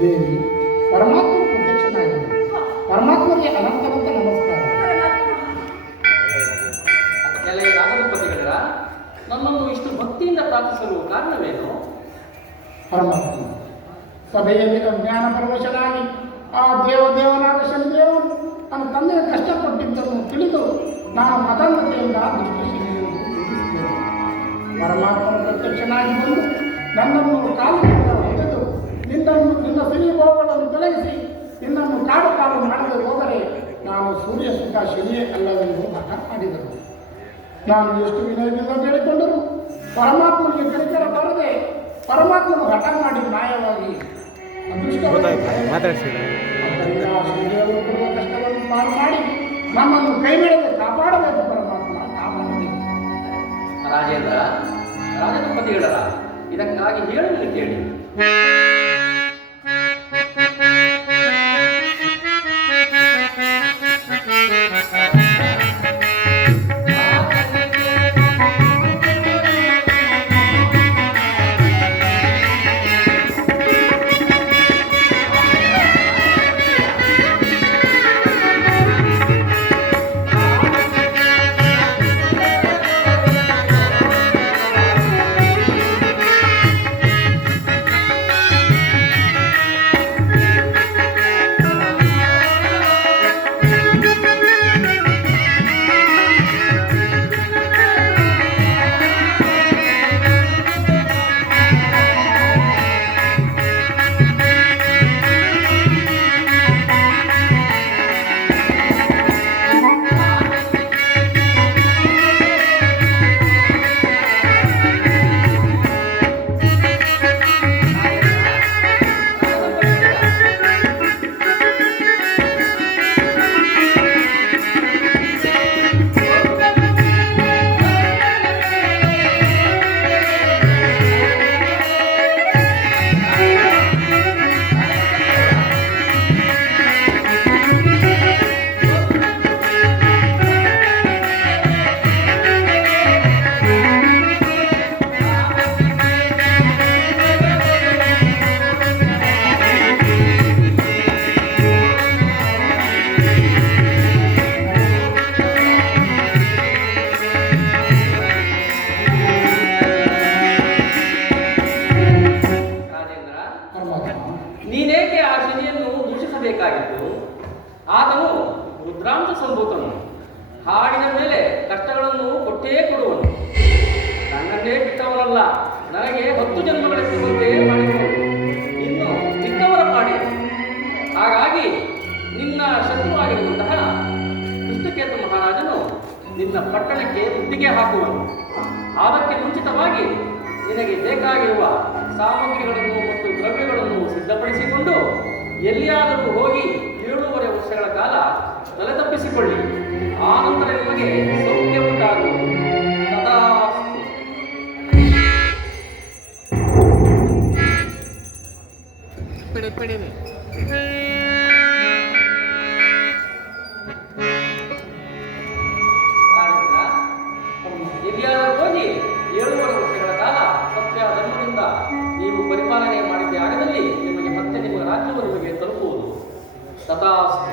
ದೇವಿ, ಪರಮಾತ್ಮ ಪ್ರತ್ಯಕ್ಷನಾಗಿದೆ. ಪರಮಾತ್ಮಗೆ ಅನಂತನಂತ ನಮಸ್ಕಾರ. ಕೆಲವೇ ರಾಜಪತಿಗಳರ ನಮ್ಮನ್ನು ಇಷ್ಟು ಭಕ್ತಿಯಿಂದ ಪ್ರಾರ್ಥಿಸಲು ಕಾರಣವೇನು? ಪರಮಾತ್ಮ ಸಭೆಯಲ್ಲಿ ಜ್ಞಾನ ಪರವಶನಾಗಿ ಆ ದೇವನಾದ ಶನಿದೇವನು ನನ್ನ ತಂದೆಯ ಕಷ್ಟಪಟ್ಟಿದ್ದನ್ನು ತಿಳಿದು ನಾನು ಮತಂಗತೆಯಿಂದ ದುಷ್ಟಶಿಲೆಯನ್ನು ತಿಳಿಸಿದ್ದೇನೆ. ಪರಮಾತ್ಮನ ಪ್ರತ್ಯಕ್ಷನಾಗಿ ಬಂದು ನನ್ನನ್ನು ಕಾಲದಿಂದ ಹೊಡೆದು ನಿನ್ನ ಸಿರಿಭೋಗಗಳನ್ನು ತೊಲಗಿಸಿ ನಿನ್ನನ್ನು ಕಾಡು ಕಾಲು ಮಾಡದೆ ಹೋದರೆ ನಾನು ಸೂರ್ಯ ಸುಖ ಶನಿಯೇ ಅಲ್ಲವೆಂದು ಹಠ ಮಾಡಿದರು. ನಾನು ಎಷ್ಟು ವಿನಯದಿಂದ ಬೇಡಿಕೊಂಡರೂ ಪರಮಾತ್ಮನಿಗೆ ಕರಿಕರ ಬರದೆ ಪರಮಾತ್ಮನು ಹಠ ಮಾಡಿ ಮಾಯವಾಗಿ ಶ್ರೀದೇವರು ಕೊಡುವ ಕಷ್ಟವನ್ನು ಪಾರು ಮಾಡಿ ನಮ್ಮನ್ನು ಕೈ ಬಿಡದೆ ಕಾಪಾಡಬೇಕು. ಪರಮಾತ್ಮ ಕಾಪಾಡಬೇಕು. ರಾಜೇಂದ್ರ, ರಾಜಪತಿಗಳರ ಇದಕ್ಕಾಗಿ ಹೇಳಲು ಕೇಳಿ. ನೀನೇಕೆ ಆ ಶನಿಯನ್ನು ದೂಷಿಸಬೇಕಾಗಿತ್ತು? ಆತನು ರುದ್ರಾಂಶ ಸಂಭೂತನು, ಹಾಡಿನ ಮೇಲೆ ಕಷ್ಟಗಳನ್ನು ಕೊಟ್ಟೇ ಕೊಡುವನು. ನನ್ನನ್ನೇ ಬಿಟ್ಟವನಲ್ಲ, ನನಗೆ 10 ಜನ್ಮಗಳೆತ್ತುವಂತೆ ಮಾಡಿರುವನು. ಇನ್ನು ಬಿಟ್ಟವರ ಪಾಡಿ. ಹಾಗಾಗಿ ನಿನ್ನ ಶತ್ರುವಾಗಿರುವಂತಹ ದುಷ್ಟಕೇತು ಮಹಾರಾಜನು ನಿನ್ನ ಪಟ್ಟಣಕ್ಕೆ ಮುತ್ತಿಗೆ ಹಾಕುವನು. ಅದಕ್ಕೆ ಮುಂಚಿತವಾಗಿ ನಿನಗೆ ಬೇಕಾಗಿರುವ ಸಾಮಗ್ರಿಗಳನ್ನು ಮತ್ತು ದ್ರವ್ಯಗಳನ್ನು ಸಿದ್ಧಪಡಿಸಿಕೊಂಡು ಎಲ್ಲಿಯಾದರೂ ಹೋಗಿ 7.5 ವರ್ಷಗಳ ಕಾಲ ತಲೆ ತಪ್ಪಿಸಿಕೊಳ್ಳಿ. ಆ ನಂತರ ನಿಮಗೆ ಸೌಖ್ಯ ಉಂಟಾಗುವುದು. ತಥಾಸ್ತು. ಎಲ್ಲಿಯಾದರೂ ಹೋಗಿ 7.5 ವರ್ಷಗಳ ಕಾಲ ಸತ್ಯ ಧರ್ಮದಿಂದ ನೀವು ಪರಿಪಾಲನೆ ಮಾಡಿದ್ದ ಆಗದಲ್ಲಿ ನಿಮಗೆ ಮತ್ತೆ ನಿಮ್ಮ ರಾಜ್ಯವು ನಿಮಗೆ ತಲುಪುವುದು. ತಥಾಸ್ತು.